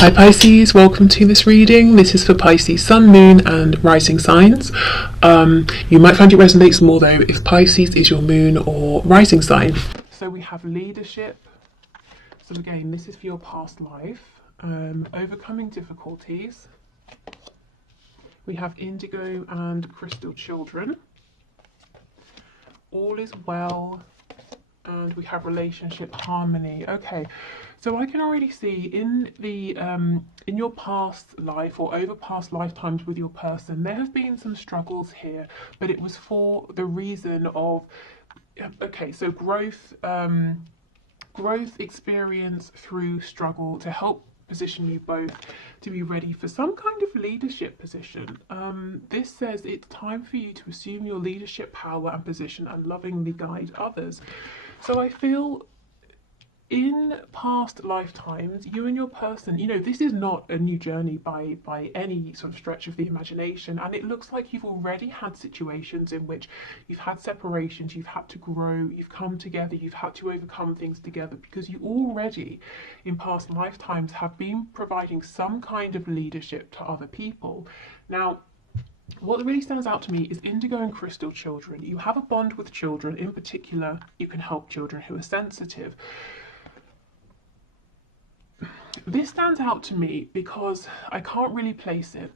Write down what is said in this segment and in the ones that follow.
Hi Pisces, welcome to this reading. This is for Pisces Sun, Moon and Rising signs. You might find it resonates more though if Pisces is your moon or rising sign. So we have leadership. So again, this is for your past life. Overcoming difficulties. We have indigo and crystal children. All is well. And we have relationship harmony. Okay, so I can already see in the in your past life or over past lifetimes with your person, there have been some struggles here, but it was for the reason of so growth, growth experience through struggle to help position you both to be ready for some kind of leadership position. This says it's time for you to assume your leadership power and position and lovingly guide others. So I feel in past lifetimes, you and your person, this is not a new journey by any sort of stretch of the imagination. And it looks like you've already had situations in which you've had separations, you've had to grow, you've come together, you've had to overcome things together because you already in past lifetimes have been providing some kind of leadership to other people. Now, what really stands out to me is indigo and crystal children. You have a bond with children. In particular, you can help children who are sensitive. This stands out to me because I can't really place it.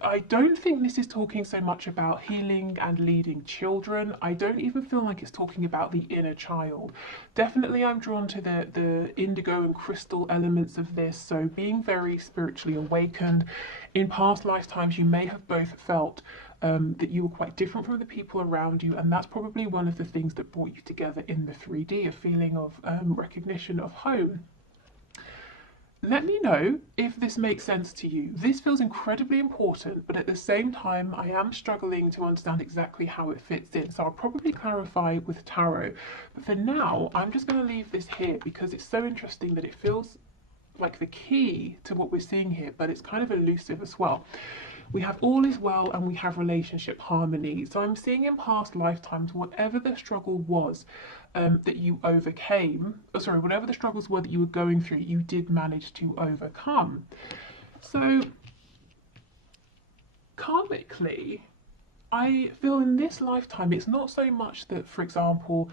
I don't think this is talking so much about healing and leading children. I don't even feel like it's talking about the inner child. Definitely I'm drawn to the indigo and crystal elements of this, so being very spiritually awakened. In past lifetimes you may have both felt that you were quite different from the people around you, and that's probably one of the things that brought you together in the 3D, a feeling of recognition of home. Let me know if this makes sense to you. This feels incredibly important, but at the same time, I am struggling to understand exactly how it fits in. So I'll probably clarify with tarot. But for now, I'm just going to leave this here because it's so interesting that it feels like the key to what we're seeing here, but it's kind of elusive as well. We have all is well and we have relationship harmony. So I'm seeing in past lifetimes, whatever the struggle was that you overcame, whatever the struggles were that you were going through, you did manage to overcome. So karmically, I feel in this lifetime, it's not so much that, for example,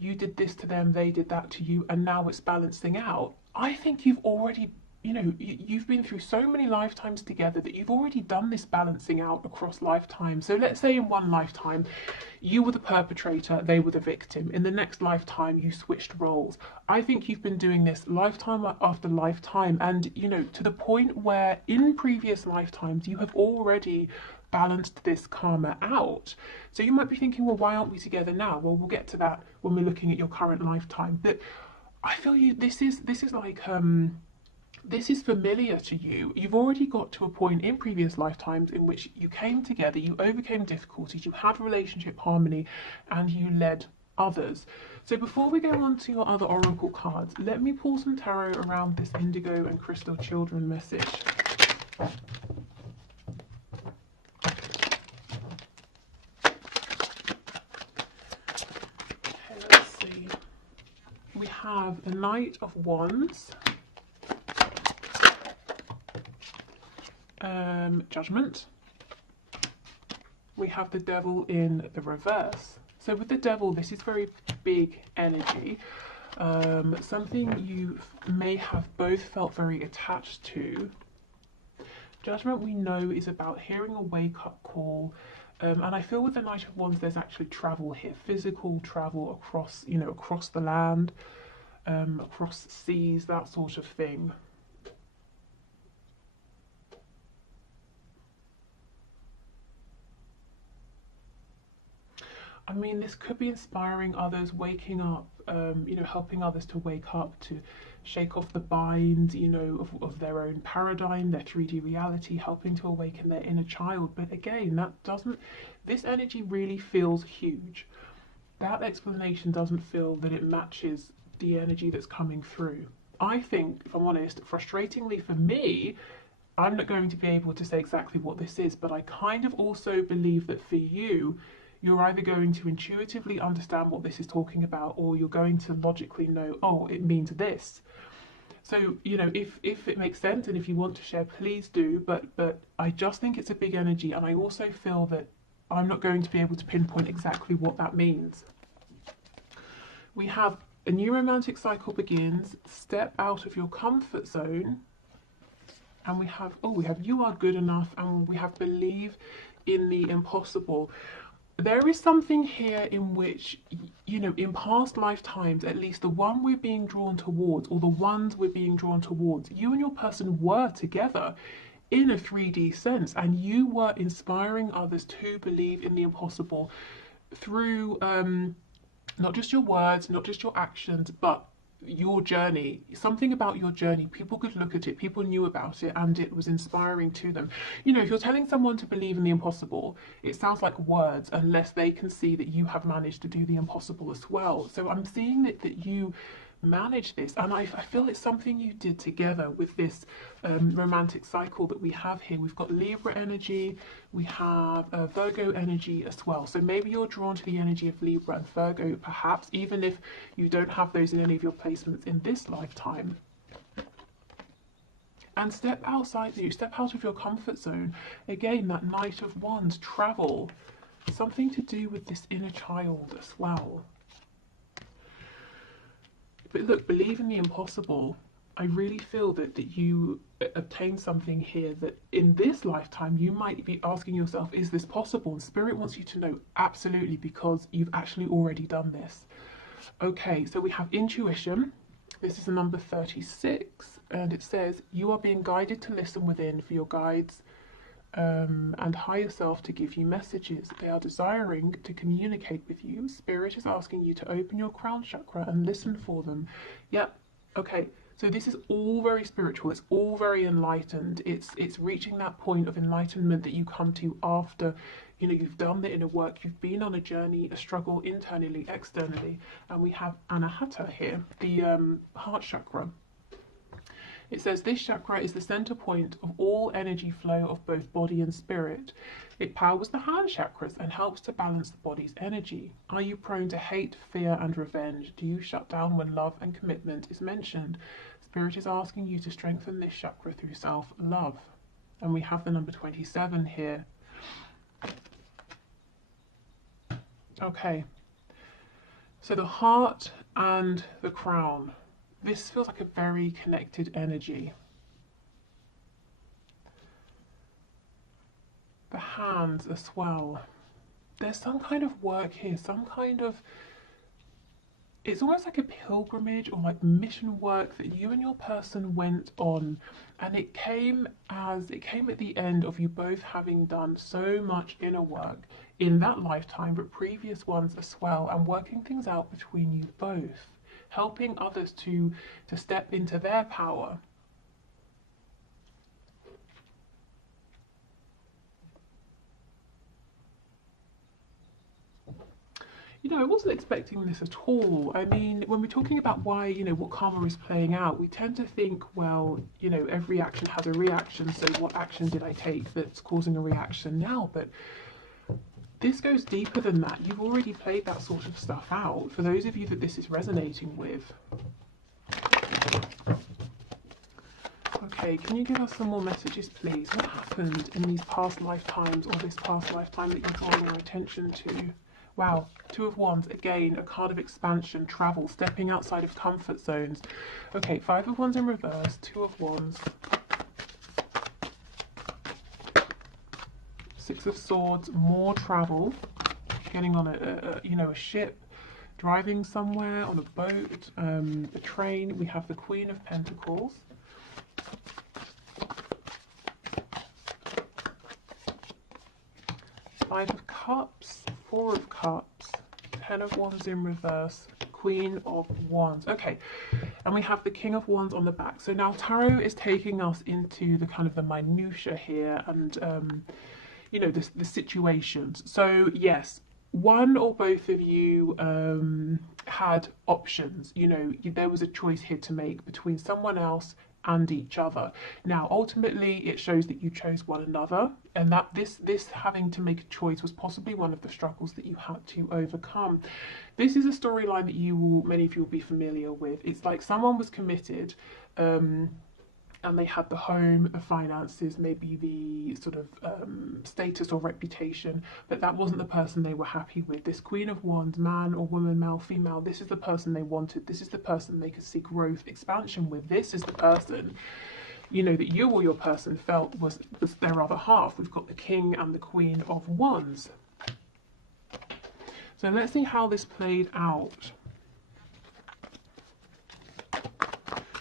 you did this to them, they did that to you, and now it's balancing out. I think you've already you've been through so many lifetimes together that you've already done this balancing out across lifetimes. So let's say in one lifetime you were the perpetrator, they were the victim. In the next lifetime you switched roles. I think you've been doing this lifetime after lifetime, and to the point where in previous lifetimes you have already balanced this karma out. So you might be thinking, well, why aren't we together now? Well, we'll get to that when we're looking at your current lifetime. But I feel this is like this is familiar to you. You've already got to a point in previous lifetimes in which you came together, you overcame difficulties, you had relationship harmony, and you led others. So before we go on to your other oracle cards, let me pull some tarot around this indigo and crystal children message. Okay, let's see. We have the Knight of Wands, Judgment. We have the Devil in the reverse. So with the Devil, this is very big energy, something you may have both felt very attached to. Judgment, we know, is about hearing a wake-up call, and I feel with the Knight of Wands there's actually travel here, physical travel across across the land, across seas, that sort of thing. I mean, this could be inspiring others, waking up, helping others to wake up, to shake off the bind, of their own paradigm, their 3D reality, helping to awaken their inner child. But again, this energy really feels huge. That explanation doesn't feel that it matches the energy that's coming through. I think, if I'm honest, frustratingly for me, I'm not going to be able to say exactly what this is, but I kind of also believe that for you, you're either going to intuitively understand what this is talking about, or you're going to logically know, oh, it means this. So, you know, if it makes sense and if you want to share, please do. But I just think it's a big energy, and I also feel that I'm not going to be able to pinpoint exactly what that means. We have a new romantic cycle begins, step out of your comfort zone, and we have, oh, we have you are good enough, and we have believe in the impossible. There is something here in which, you know, in past lifetimes, at least the one we're being drawn towards, or the ones we're being drawn towards, you and your person were together in a 3D sense, and you were inspiring others to believe in the impossible through not just your words, not just your actions, but your journey. Something about your journey, people could look at it, people knew about it, and it was inspiring to them. You know, if you're telling someone to believe in the impossible, it sounds like words unless they can see that you have managed to do the impossible as well. So I'm seeing that you manage this, and I feel it's something you did together with this romantic cycle that we have here. We've got Libra energy, we have Virgo energy as well, so maybe you're drawn to the energy of Libra and Virgo, perhaps even if you don't have those in any of your placements in this lifetime. And step outside you, step out of your comfort zone. Again, that Knight of Wands, travel, something to do with this inner child as well. But look, believe in the impossible. I really feel that you obtain something here that in this lifetime you might be asking yourself, is this possible? And Spirit wants you to know absolutely, because you've actually already done this. Okay, so we have intuition. This is the number 36, and it says, you are being guided to listen within for your guides and higher self to give you messages. They are desiring to communicate with you. Spirit is asking you to open your crown chakra and listen for them. Yep, okay. So this is all very spiritual. It's all very enlightened. It's reaching that point of enlightenment that you come to after, you know, you've done the inner work, you've been on a journey, a struggle internally, externally. And we have Anahata here, the heart chakra. It says this chakra is the center point of all energy flow of both body and spirit. It powers the hand chakras and helps to balance the body's energy. Are you prone to hate, fear, and revenge? Do you shut down when love and commitment is mentioned? Spirit is asking you to strengthen this chakra through self-love. And we have the number 27 here. Okay. So the heart and the crown. This feels like a very connected energy. The hands as well. There's some kind of work here, some kind of, it's almost like a pilgrimage or like mission work that you and your person went on, and it came at the end of you both having done so much inner work in that lifetime, but previous ones as well, and working things out between you both, helping others to step into their power. You know, I wasn't expecting this at all. I mean, when we're talking about why, you know, what karma is playing out, we tend to think, well, you know, every action has a reaction, so what action did I take that's causing a reaction now? But this goes deeper than that. You've already played that sort of stuff out. For those of you that this is resonating with. Okay, can you give us some more messages, please? What happened in these past lifetimes, or this past lifetime that you're drawing our attention to? Wow, Two of Wands, again, a card of expansion, travel, stepping outside of comfort zones. Okay, Five of Wands in reverse, Two of Wands. Six of Swords, more travel, getting on a ship, driving somewhere, on a boat, a train. We have the Queen of Pentacles. Five of Cups, Four of Cups, Ten of Wands in reverse, Queen of Wands. Okay, and we have the King of Wands on the back. So now Tarot is taking us into the kind of the minutiae here, and you know, the situations. So yes, one or both of you had options. You know, there was a choice here to make between someone else and each other. Now, ultimately, it shows that you chose one another, and that this having to make a choice was possibly one of the struggles that you had to overcome. This is a storyline that many of you will be familiar with. It's like someone was committed, and they had the home, the finances, maybe the sort of status or reputation, but that wasn't the person they were happy with. This Queen of Wands, man or woman, male, female, this is the person they wanted. This is the person they could see growth, expansion with. This is the person, you know, that you or your person felt was their other half. We've got the King and the Queen of Wands. So let's see how this played out.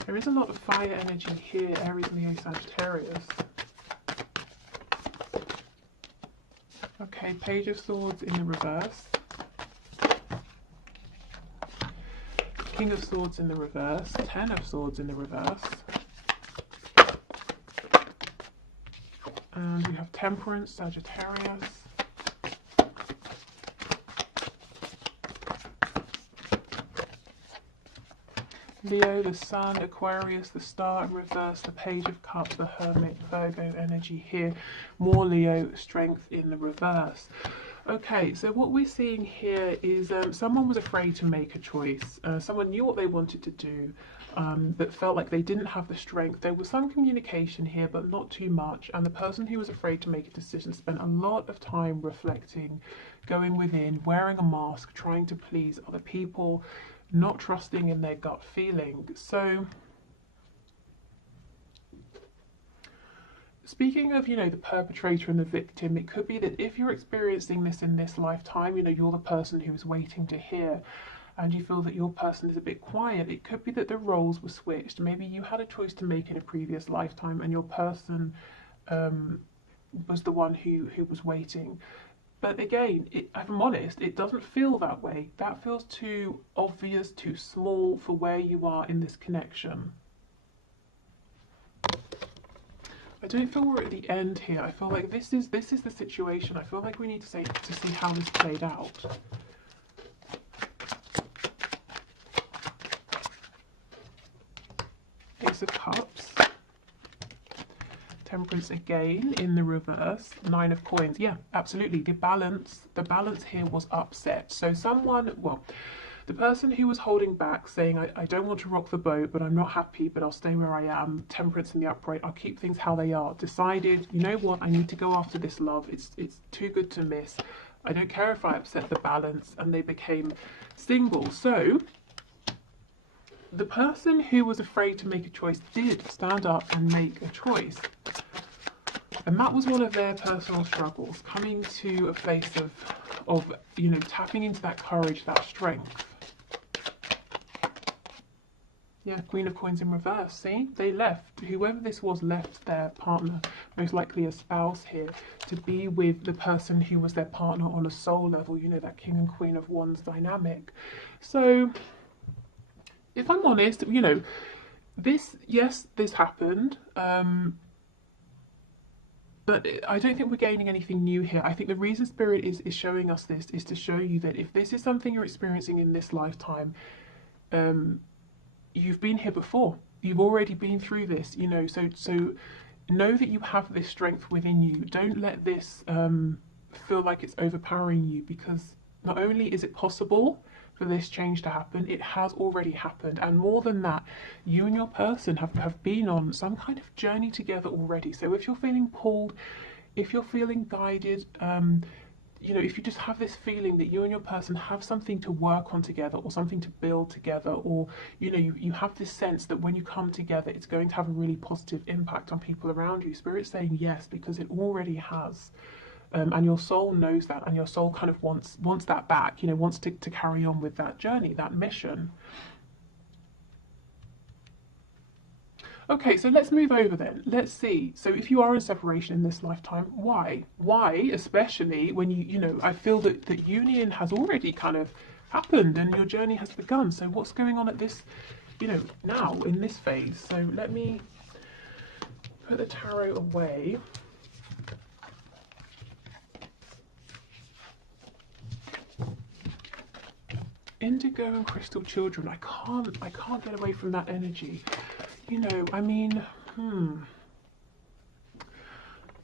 There is a lot of fire energy here, Aries, Leo, Sagittarius. Okay, Page of Swords in the reverse. King of Swords in the reverse. Ten of Swords in the reverse. And we have Temperance, Sagittarius. Leo, the Sun, Aquarius, the Star in reverse, the Page of Cups, the Hermit, Virgo energy here. More Leo, Strength in the reverse. Okay, so what we're seeing here is someone was afraid to make a choice. Someone knew what they wanted to do, but felt like they didn't have the strength. There was some communication here, but not too much. And the person who was afraid to make a decision spent a lot of time reflecting, going within, wearing a mask, trying to please other people, not trusting in their gut feeling. So speaking of, you know, the perpetrator and the victim, it could be that if you're experiencing this in this lifetime, you know, you're the person who is waiting to hear, and you feel that your person is a bit quiet. It could be that the roles were switched. Maybe you had a choice to make in a previous lifetime, and your person was the one who was waiting. But again, if I'm honest, it doesn't feel that way. That feels too obvious, too small for where you are in this connection. I don't feel we're at the end here. I feel like this is the situation. I feel like we need to see how this played out. Ace of Cups. Temperance again in the reverse. Nine of Coins. Yeah, absolutely. The balance here was upset. So someone, well, the person who was holding back, saying, I don't want to rock the boat, but I'm not happy, but I'll stay where I am. Temperance in the upright. I'll keep things how they are. Decided, you know what? I need to go after this love. It's too good to miss. I don't care if I upset the balance, and they became single. So the person who was afraid to make a choice did stand up and make a choice. And that was one of their personal struggles, coming to a place of you know, tapping into that courage, that strength. Yeah, Queen of Coins in reverse. See, they left. Whoever this was left their partner, most likely a spouse here, to be with the person who was their partner on a soul level. You know, that King and Queen of Wands dynamic. So if I'm honest, you know, this happened, but I don't think we're gaining anything new here. I think the reason Spirit is showing us this is to show you that if this is something you're experiencing in this lifetime, you've been here before. You've already been through this, you know, so know that you have this strength within you. Don't let this feel like it's overpowering you, because not only is it possible for this change to happen, it has already happened, and more than that, you and your person have been on some kind of journey together already. So if you're feeling pulled, if you're feeling guided, you know, if you just have this feeling that you and your person have something to work on together, or something to build together, or you know, you have this sense that when you come together it's going to have a really positive impact on people around you, Spirit's saying yes, because it already has. And your soul knows that, and your soul kind of wants that back, you know, wants to carry on with that journey, that mission. Okay, so let's move over then. Let's see. So if you are in separation in this lifetime, why? Why, especially when you know, I feel that union has already kind of happened and your journey has begun. So what's going on at this, you know, now in this phase? So let me put the tarot away. Indigo and Crystal Children. I can't get away from that energy. You know, I mean,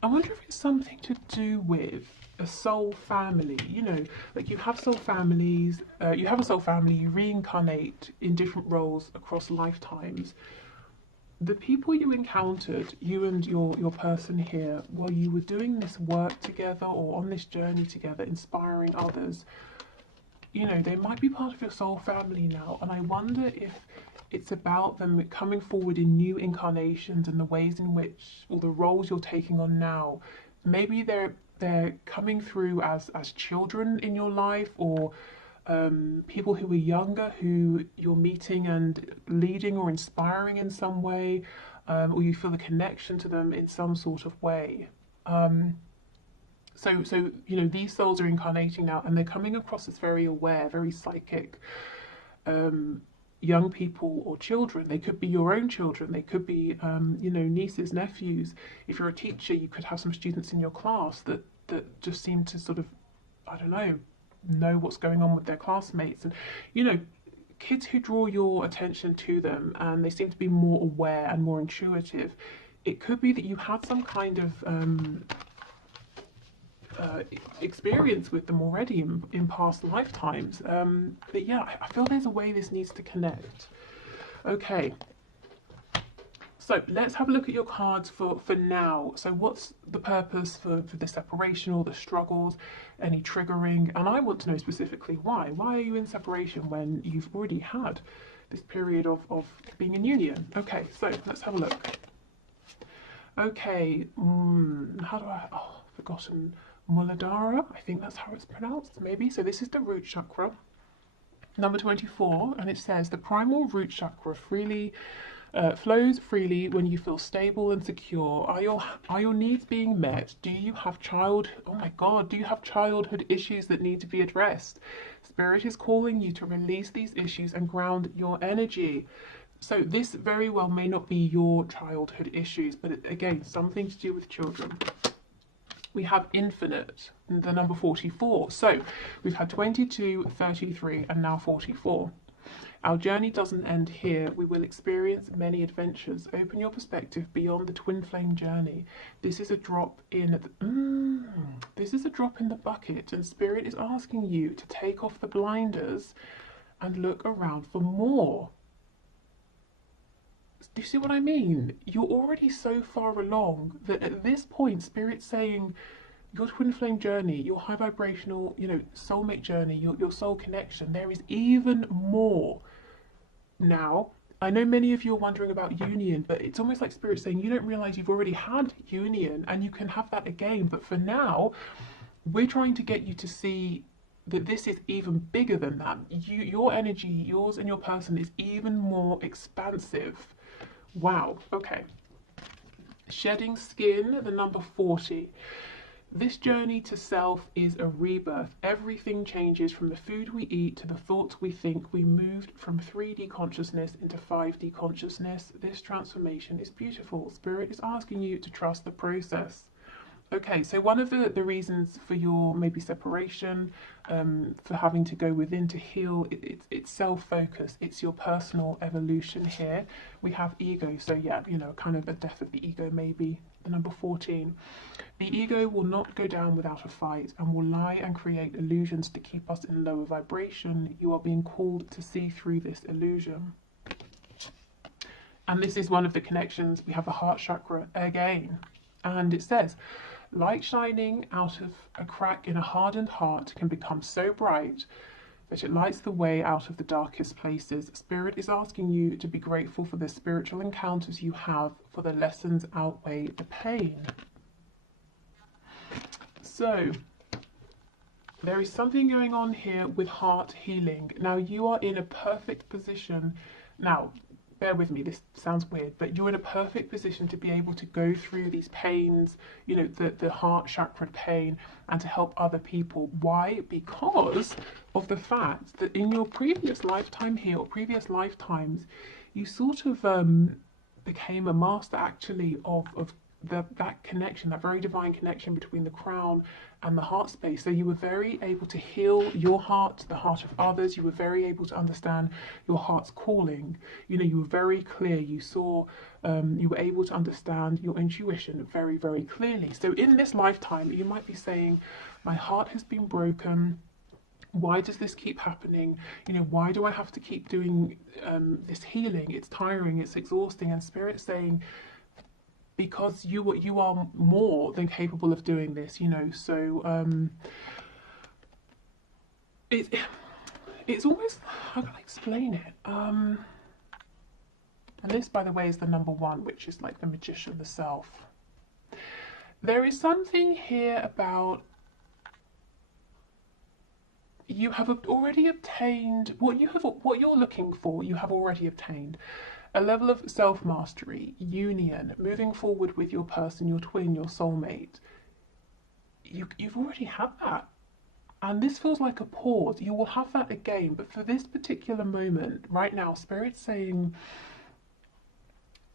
I wonder if it's something to do with a soul family. You know, like you have soul families, you have a soul family, you reincarnate in different roles across lifetimes. The people you encountered, you and your person here, while you were doing this work together or on this journey together, inspiring others, you know, they might be part of your soul family now. And I wonder if it's about them coming forward in new incarnations and the ways in which, or the roles you're taking on now. Maybe they're coming through as children in your life, or people who are younger who you're meeting and leading or inspiring in some way, or you feel a connection to them in some sort of way. So you know, these souls are incarnating now, and they're coming across as very aware, very psychic, young people or children. They could be your own children. They could be, you know, nieces, nephews. If you're a teacher, you could have some students in your class that just seem to sort of, I don't know what's going on with their classmates, and you know, kids who draw your attention to them, and they seem to be more aware and more intuitive. It could be that you had some kind of experience with them already in past lifetimes. But yeah, I feel there's a way this needs to connect. Okay, so let's have a look at your cards for now. So what's the purpose for the separation or the struggles, any triggering? And I want to know specifically why. Why are you in separation when you've already had this period of being in union? Okay, so let's have a look. Okay, how do I, oh, forgotten. Muladhara, I think that's how it's pronounced, maybe. So this is the root chakra, number 24, and it says the primal root chakra flows freely when you feel stable and secure. Are your needs being met? Do you have oh my God, do you have childhood issues that need to be addressed? Spirit is calling you to release these issues and ground your energy. So this very well may not be your childhood issues, but again, something to do with children. We have infinite, the number 44. So we've had 22, 33, and now 44. Our journey doesn't end here. We will experience many adventures. Open your perspective beyond the twin flame journey. This is a drop in the bucket, and Spirit is asking you to take off the blinders and look around for more. Do you see what I mean? You're already so far along that at this point, Spirit's saying your twin flame journey, your high vibrational, you know, soulmate journey, your soul connection, there is even more. Now, I know many of you are wondering about union, but it's almost like Spirit saying you don't realize you've already had union and you can have that again. But for now, we're trying to get you to see that this is even bigger than that. Your energy, yours and your person, is even more expansive. Wow, okay. Shedding skin, the number 40. This journey to self is a rebirth. Everything changes from the food we eat to the thoughts we think. We moved from 3D consciousness into 5D consciousness. This transformation is beautiful. Spirit is asking you to trust the process. Okay, so one of the reasons for your maybe separation, for having to go within to heal, it's self-focus. It's your personal evolution here. We have ego, so yeah, you know, kind of a death of the ego maybe, the number 14. The ego will not go down without a fight and will lie and create illusions to keep us in lower vibration. You are being called to see through this illusion. And this is one of the connections. We have the heart chakra again. And it says, light shining out of a crack in a hardened heart can become so bright that it lights the way out of the darkest places. Spirit is asking you to be grateful for the spiritual encounters you have, for the lessons outweigh the pain. So, there is something going on here with heart healing. Now, you are in a perfect position. Now, bear with me, this sounds weird, but you're in a perfect position to be able to go through these pains, you know, the heart chakra pain, and to help other people. Why? Because of the fact that in your previous lifetime here, or previous lifetimes, you sort of became a master actually of that connection, that very divine connection between the crown and the heart space. So you were very able to heal your heart, the heart of others. You were very able to understand your heart's calling. You know, you were very clear. You saw, you were able to understand your intuition very, very clearly. So in this lifetime, you might be saying, my heart has been broken. Why does this keep happening? You know, why do I have to keep doing this healing? It's tiring, it's exhausting. And Spirit's saying, because you are more than capable of doing this, you know. So it's almost, how can I explain it? And this, by the way, is the number one, which is like the magician, the self. There is something here about you have already obtained what you're looking for. You have already obtained a level of self-mastery, union, moving forward with your person, your twin, your soulmate. You've already had that. And this feels like a pause. You will have that again. But for this particular moment, right now, Spirit's saying,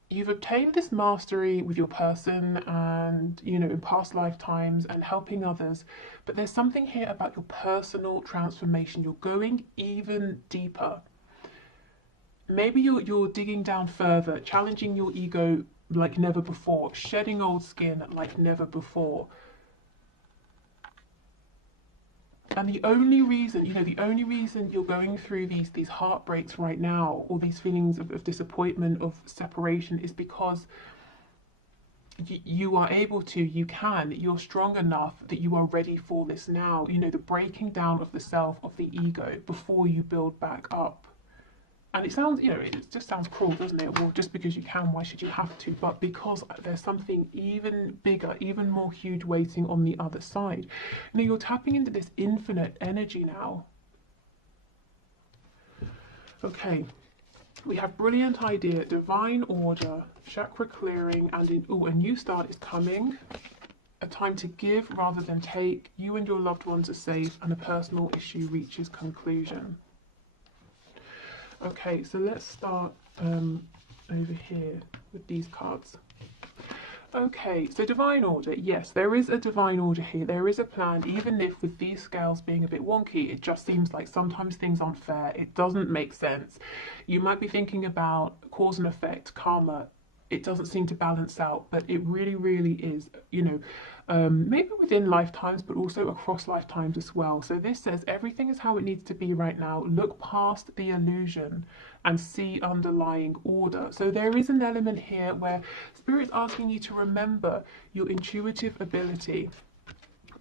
you've obtained this mastery with your person and, you know, in past lifetimes and helping others. But there's something here about your personal transformation. You're going even deeper. Maybe you're digging down further, challenging your ego like never before, shedding old skin like never before. And the only reason, you know, the only reason you're going through these heartbreaks right now, or these feelings of disappointment, of separation, is because you are able to, you're strong enough that you are ready for this now. You know, the breaking down of the self, of the ego, before you build back up. And it sounds, you know, it just sounds cruel, doesn't it? Well, just because you can, why should you have to? But because there's something even bigger, even more huge waiting on the other side. You know, you're tapping into this infinite energy now. Okay, we have brilliant idea, divine order, chakra clearing, and a new start is coming. A time to give rather than take. You and your loved ones are safe, and a personal issue reaches conclusion. Okay, so let's start over here with these cards. Okay, so divine order. Yes, there is a divine order here. There is a plan, even if with these scales being a bit wonky, it just seems like sometimes things aren't fair. It doesn't make sense. You might be thinking about cause and effect, karma. It doesn't seem to balance out, but it really, really is, you know, maybe within lifetimes, but also across lifetimes as well. So this says everything is how it needs to be right now. Look past the illusion and see underlying order. So there is an element here where Spirit's asking you to remember your intuitive ability,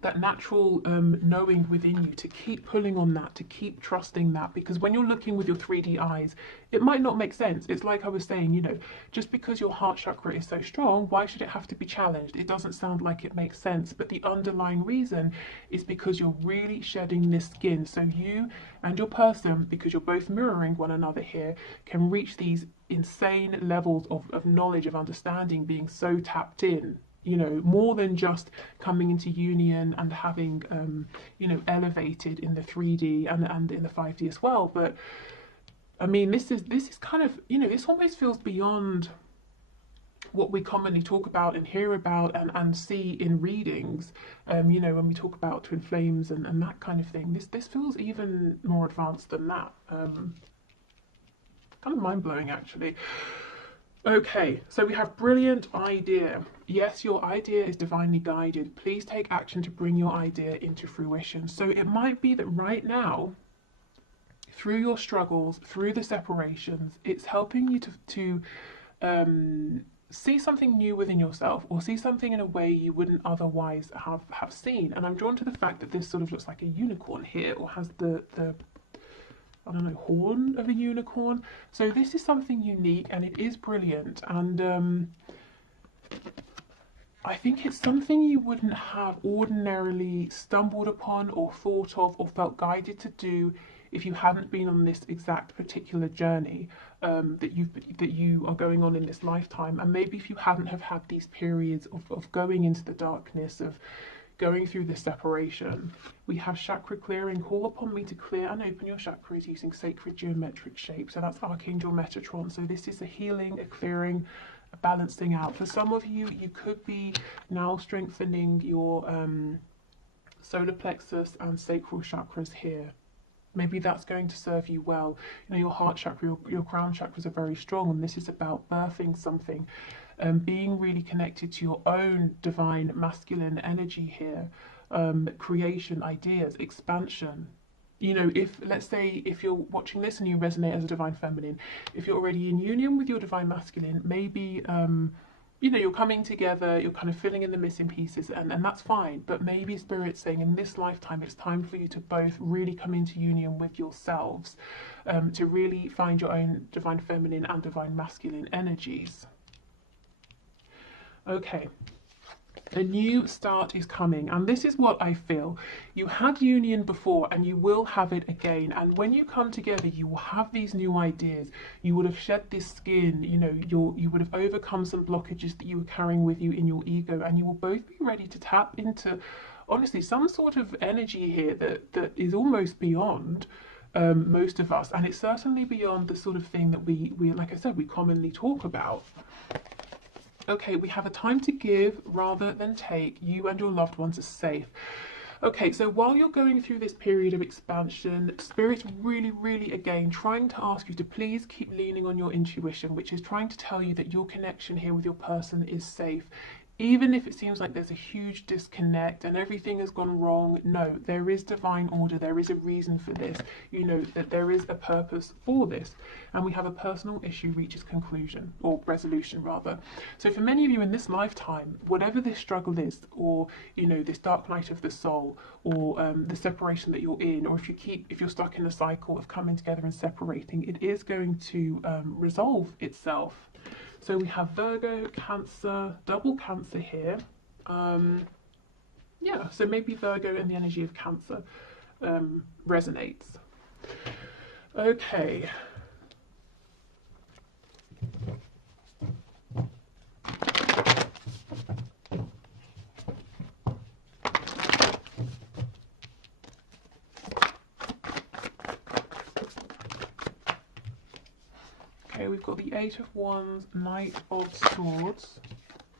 that natural knowing within you, to keep pulling on that, to keep trusting that, because when you're looking with your 3D eyes, it might not make sense. It's like I was saying, you know, just because your heart chakra is so strong, why should it have to be challenged? It doesn't sound like it makes sense, but the underlying reason is because you're really shedding this skin. So you and your person, because you're both mirroring one another here, can reach these insane levels of knowledge, of understanding, being so tapped in. You know, more than just coming into union and having, you know, elevated in the 3D and in the 5D as well. But I mean, this is kind of, you know, this almost feels beyond what we commonly talk about and hear about and see in readings. You know, when we talk about twin flames and that kind of thing, this feels even more advanced than that. Kind of mind blowing, actually. Okay, so we have brilliant idea. Yes, your idea is divinely guided. Please take action to bring your idea into fruition. So it might be that right now, through your struggles, through the separations, it's helping you to see something new within yourself, or see something in a way you wouldn't otherwise have seen. And I'm drawn to the fact that this sort of looks like a unicorn here, or has the I don't know, horn of a unicorn. So this is something unique, and it is brilliant. And I think it's something you wouldn't have ordinarily stumbled upon or thought of or felt guided to do if you hadn't been on this exact particular journey that you are going on in this lifetime. And maybe if you hadn't have had these periods of going into the darkness, of going through this separation. We have chakra clearing. Call upon me to clear and open your chakras using sacred geometric shapes. So that's Archangel Metatron. So this is a healing, a clearing, a balancing out. For some of you, you could be now strengthening your solar plexus and sacral chakras here. Maybe that's going to serve you well. You know, your heart chakra, your crown chakras are very strong, and this is about birthing something, being really connected to your own divine masculine energy here, creation, ideas, expansion. You know, if, let's say, if you're watching this and you resonate as a divine feminine, if you're already in union with your divine masculine, maybe you know, you're coming together, you're kind of filling in the missing pieces, and that's fine. But maybe Spirit's saying in this lifetime, it's time for you to both really come into union with yourselves, to really find your own divine feminine and divine masculine energies. Okay. A new start is coming, and this is what I feel. You had union before and you will have it again, and when you come together you will have these new ideas. You would have shed this skin, you know, you would have overcome some blockages that you were carrying with you in your ego, and you will both be ready to tap into, honestly, some sort of energy here that is almost beyond most of us, and it's certainly beyond the sort of thing that we like I said, we commonly talk about. Okay, we have a time to give rather than take. You and your loved ones are safe. Okay, so while you're going through this period of expansion, Spirit's really, again, trying to ask you to please keep leaning on your intuition, which is trying to tell you that your connection here with your person is safe. Even if it seems like there's a huge disconnect and everything has gone wrong, no, there is divine order, there is a reason for this. You know that there is a purpose for this. And we have a personal issue reaches conclusion, or resolution rather. So for many of you in this lifetime, whatever this struggle is, or, you know, this dark night of the soul, or the separation that you're in, or if you're stuck in a cycle of coming together and separating, it is going to resolve itself. So we have Virgo, Cancer, double Cancer here. Yeah, so maybe Virgo and the energy of Cancer resonates. Okay. Okay, we've got the Eight of Wands, Knight of Swords,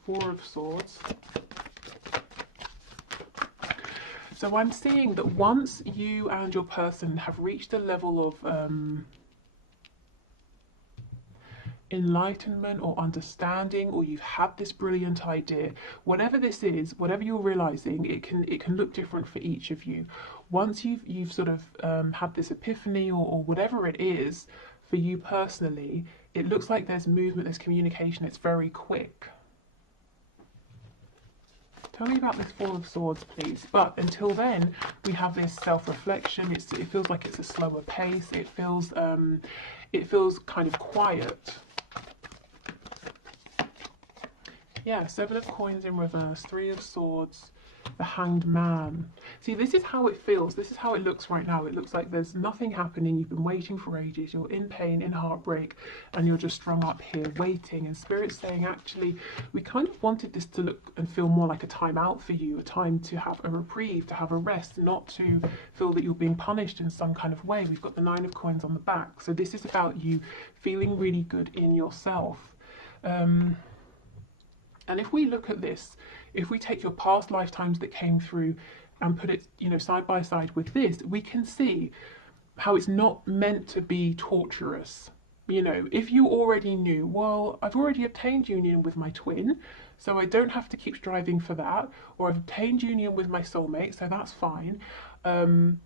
Four of Swords. So I'm seeing that once you and your person have reached a level of enlightenment or understanding, or you've had this brilliant idea, whatever this is, whatever you're realizing, it can look different for each of you. Once you've sort of had this epiphany, or whatever it is, for you personally, it looks like there's movement, there's communication, it's very quick. Tell me about this Four of Swords, please. But until then, we have this self-reflection. It feels like it's a slower pace. It feels kind of quiet. Yeah, Seven of Coins in reverse, Three of Swords, the Hanged Man. See, this is how it feels. This is how it looks right now. It looks like there's nothing happening. You've been waiting for ages. You're in pain, in heartbreak, and you're just strung up here waiting. And Spirit's saying, actually, we kind of wanted this to look and feel more like a time out for you, a time to have a reprieve, to have a rest, not to feel that you're being punished in some kind of way. We've got the Nine of Coins on the back. So this is about you feeling really good in yourself. And if we look at this, if we take your past lifetimes that came through and put it, you know, side by side with this, we can see how it's not meant to be torturous. You know, if you already knew, well, I've already obtained union with my twin, so I don't have to keep striving for that, or I've obtained union with my soulmate, so that's fine. And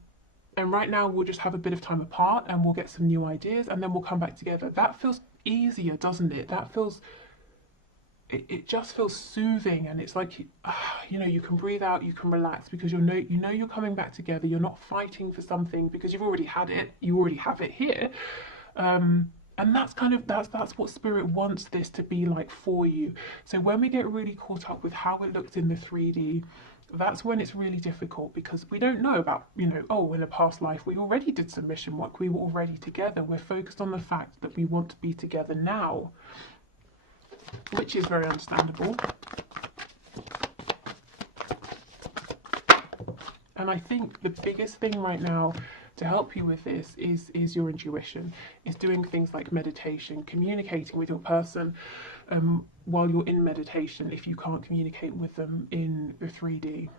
right now we'll just have a bit of time apart and we'll get some new ideas and then we'll come back together. That feels easier, doesn't it? That feels... It just feels soothing, and it's like, you know, you can breathe out, you can relax, because you know you're coming back together. You're not fighting for something because you've already had it. You already have it here, and that's kind of that's what Spirit wants this to be like for you. So when we get really caught up with how it looked in the 3D, that's when it's really difficult, because we don't know about, you know, oh, in a past life we already did some mission work. We were already together. We're focused on the fact that we want to be together now, which is very understandable. And I think the biggest thing right now to help you with this is your intuition. Is doing things like meditation, communicating with your person, while you're in meditation if you can't communicate with them in the 3D.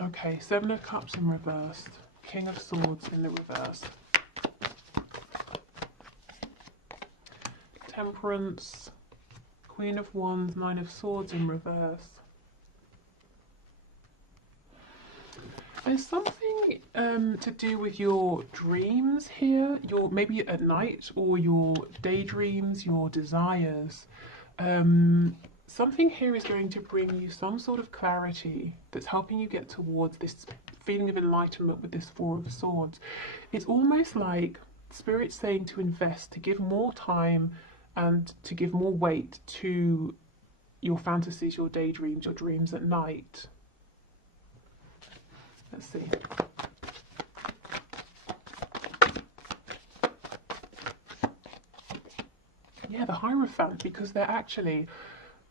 Okay, Seven of Cups in reverse, King of Swords in the reverse, Temperance, Queen of Wands, Nine of Swords in reverse. There's something to do with your dreams here, maybe at night, or your daydreams, your desires. Something here is going to bring you some sort of clarity that's helping you get towards this feeling of enlightenment with this Four of Swords. It's almost like Spirit's saying to invest, to give more time and to give more weight to your fantasies, your daydreams, your dreams at night. Let's see. Yeah, the Hierophant, because they're actually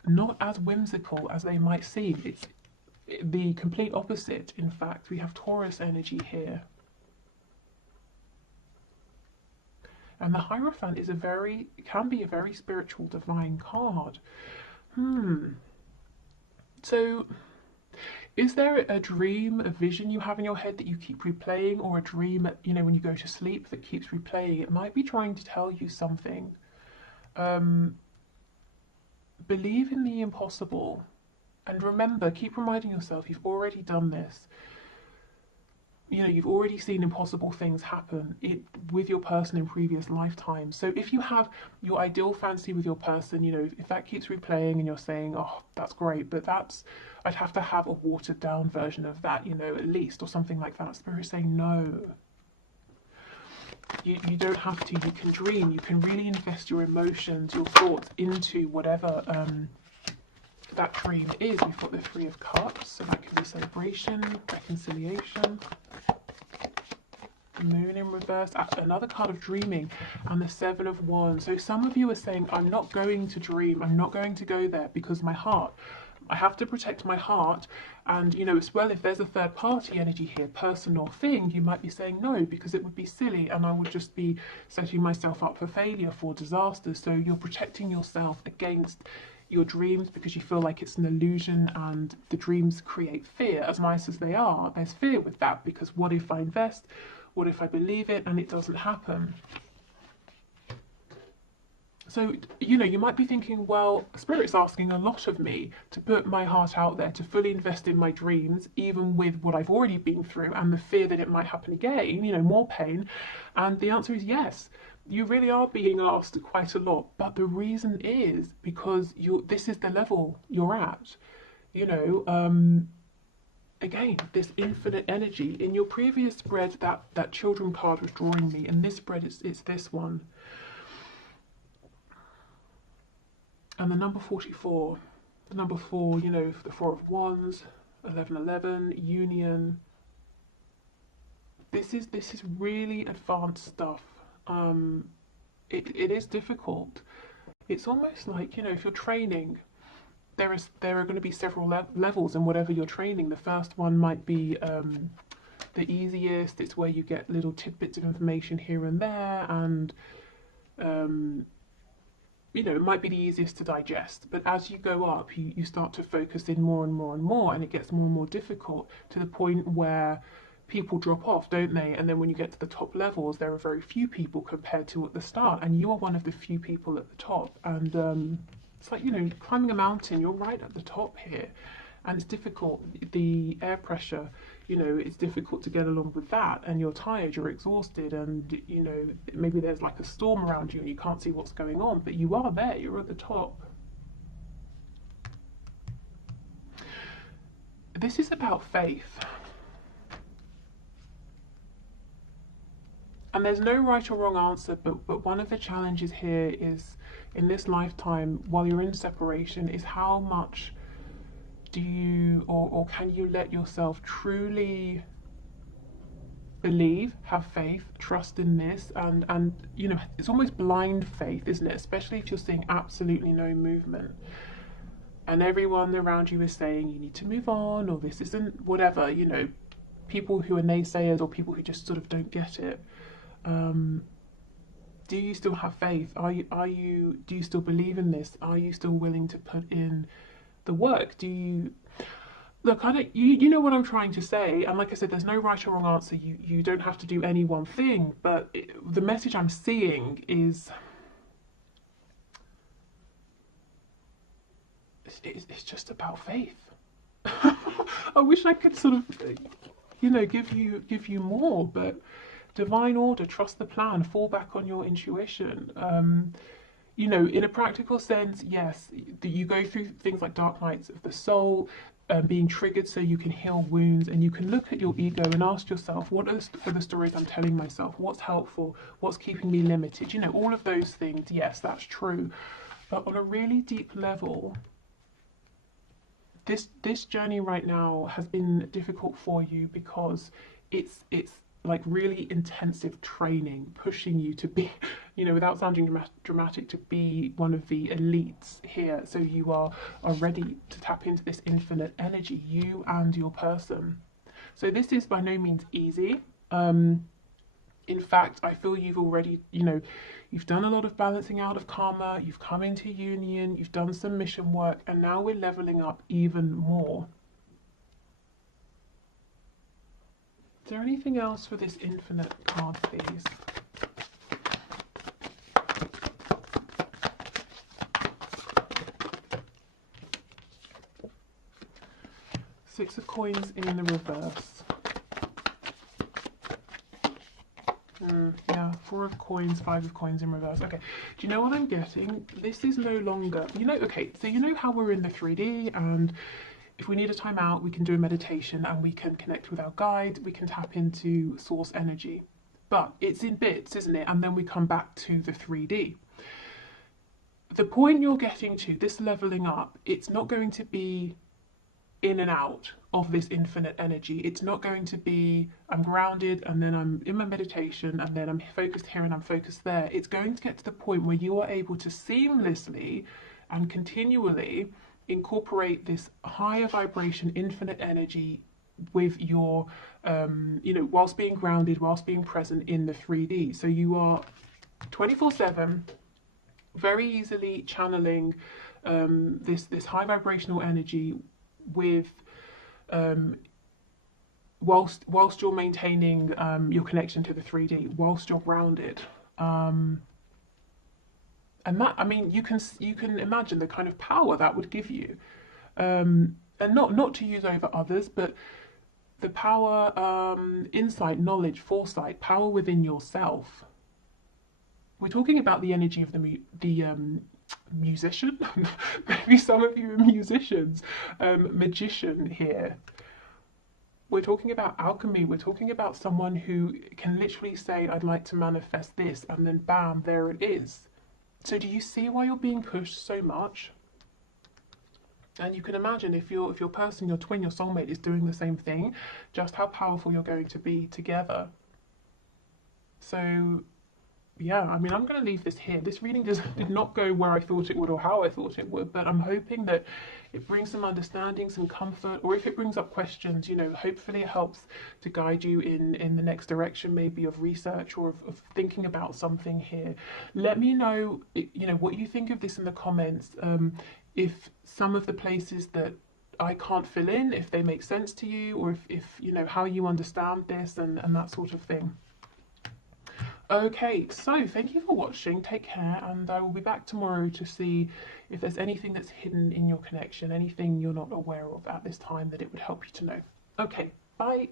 not as whimsical as they might seem. It's the complete opposite. In fact, we have Taurus energy here. And the Hierophant is can be a very spiritual, divine card. So, is there a dream, a vision you have in your head that you keep replaying, or a dream, when you go to sleep that keeps replaying? It might be trying to tell you something. Believe in the impossible. And remember, keep reminding yourself you've already done this. You've already seen impossible things happen with your person in previous lifetimes. So if you have your ideal fantasy with your person, if that keeps replaying and you're saying, oh, that's great, but I'd have to have a watered down version of that, at least, or something like that. Spirit's saying, no. You don't have to. You can dream. You can really invest your emotions, your thoughts into whatever that dream is. We've got the Three of Cups, so that can be celebration, reconciliation. Moon in reverse, another card of dreaming, and the Seven of Wands. So some of you are saying, I'm not going to dream, I'm not going to go there because my heart, I have to protect my heart. And as well, if there's a third party energy here, person or thing, you might be saying no because it would be silly and I would just be setting myself up for failure, for disaster. So you're protecting yourself against your dreams because you feel like it's an illusion, and the dreams create fear. As nice as they are, there's fear with that, because what if I invest? What if I believe it and it doesn't happen? So, you might be thinking, well, Spirit's asking a lot of me to put my heart out there, to fully invest in my dreams, even with what I've already been through and the fear that it might happen again, more pain. And the answer is yes. You really are being asked quite a lot, but the reason is because this is the level you're at. Again, this infinite energy. In your previous spread, that children card was drawing me. In this spread, it's this one. And the number 44. The number 4, the Four of Wands, 1111, Union. This is really advanced stuff. It is difficult. It's almost like, if you're training, there are going to be several levels in whatever you're training. The first one might be the easiest. It's where you get little tidbits of information here and there, and it might be the easiest to digest. But as you go up, you start to focus in more and more and more, and it gets more and more difficult, to the point where people drop off, don't they? And then when you get to the top levels, there are very few people compared to at the start, and you are one of the few people at the top. And it's like, climbing a mountain, you're right at the top here, and it's difficult. The air pressure, it's difficult to get along with that, and you're tired, you're exhausted, and maybe there's like a storm around you and you can't see what's going on, but you are there, you're at the top. This is about faith. And there's no right or wrong answer, but one of the challenges here is, in this lifetime, while you're in separation, is how much do you or can you let yourself truly believe, have faith, trust in this, and it's almost blind faith, isn't it? Especially if you're seeing absolutely no movement, and everyone around you is saying you need to move on, or this isn't whatever, people who are naysayers or people who just sort of don't get it. do you still have faith? Do you still believe in this? Are you still willing to put in the work? Do you look? I don't. You know what I'm trying to say. And like I said, there's no right or wrong answer. You don't have to do any one thing. But the message I'm seeing is it's just about faith. I wish I could sort of, give you more, but divine order, trust the plan, fall back on your intuition. In a practical sense, yes, you go through things like dark nights of the soul, being triggered so you can heal wounds, and you can look at your ego and ask yourself, what are the stories I'm telling myself? What's helpful? What's keeping me limited? All of those things, yes, that's true. But on a really deep level, this journey right now has been difficult for you because it's like really intensive training, pushing you to be, without sounding dramatic, to be one of the elites here. So you are ready to tap into this infinite energy, you and your person. So this is by no means easy. In fact, I feel you've already, you've done a lot of balancing out of karma, you've come into union, you've done some mission work, and now we're leveling up even more. Is there anything else for this infinite card, please? Six of Coins in the reverse. Yeah, Four of Coins, Five of Coins in reverse. Okay, do you know what I'm getting? This is no longer, okay, so you know how we're in the 3D, and if we need a time out, we can do a meditation and we can connect with our guide, we can tap into source energy. But it's in bits, isn't it? And then we come back to the 3D. The point you're getting to, this leveling up, it's not going to be in and out of this infinite energy. It's not going to be, I'm grounded and then I'm in my meditation and then I'm focused here and I'm focused there. It's going to get to the point where you are able to seamlessly and continually incorporate this higher vibration infinite energy with your whilst being grounded, whilst being present in the 3D. So you are 24/7 very easily channeling this high vibrational energy with whilst you're maintaining your connection to the 3D, whilst you're grounded. And that, I mean, you can imagine the kind of power that would give you, and not to use over others, but the power, insight, knowledge, foresight, power within yourself. We're talking about the energy of the musician. Maybe some of you are musicians. Magician here. We're talking about alchemy. We're talking about someone who can literally say, I'd like to manifest this, and then bam, there it is. So do you see why you're being pushed so much? And you can imagine if your person, your twin, your soulmate is doing the same thing, just how powerful you're going to be together. So yeah, I mean, I'm going to leave this here. This reading did not go where I thought it would or how I thought it would, but I'm hoping that it brings some understanding, some comfort, or if it brings up questions, hopefully it helps to guide you in the next direction, maybe of research or of thinking about something here. Let me know, what you think of this in the comments. If some of the places that I can't fill in, if they make sense to you, or if how you understand this and that sort of thing. Okay, so thank you for watching, take care, and I will be back tomorrow to see if there's anything that's hidden in your connection, anything you're not aware of at this time that it would help you to know. Okay, bye.